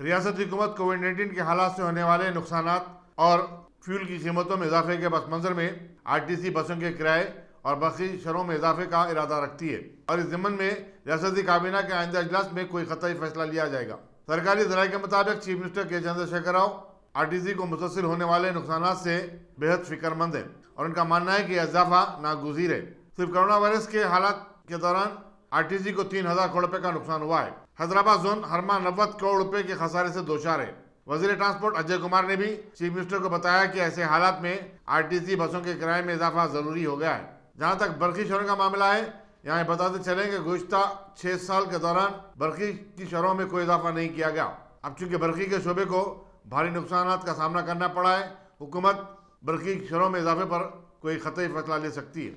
रियासती हुकूमत कोविड-19 के हालात से होने वाले नुकसानात और फ्यूल की कीमतों में इजाफे के पस मंजर में आरटीसी बसों के किराए और बाकी शरों में इजाफे का इरादा रखती है और इस ज़िम्मन में रियासती काबीना के आइंदा इजलास में कोई क़तई फैसला लिया जाएगा। सरकारी ज़राए के मुताबिक चीफ मिनिस्टर के चंद्रशेखर राव आरटीसी को मुतसिल होने वाले नुकसानात से बेहद फिक्रमंद है और उनका मानना है कि यह इजाफा नागुज़ीर है। सिर्फ कोरोना वायरस के हालात के दौरान आरटीसी को 3000 करोड़ रुपए का नुकसान हुआ है। हैदराबाद जोन हर माह 90 करोड़ रुपए के खसारे से दोचार है। वजीर ट्रांसपोर्ट अजय कुमार ने भी चीफ मिनिस्टर को बताया कि ऐसे हालात में आरटीसी बसों के किराए में इजाफा जरूरी हो गया है। जहां तक बरकी शहरों का मामला है, यहाँ बताते चले कि गुज़िश्ता 6 साल के दौरान बरकी की शरहों में कोई इजाफा नहीं किया गया। अब चूंकि बरकी के शोबे को भारी नुकसान का सामना करना पड़ा है, हुकूमत बरकी शरहों में इजाफे पर कोई क़तई फैसला ले सकती है।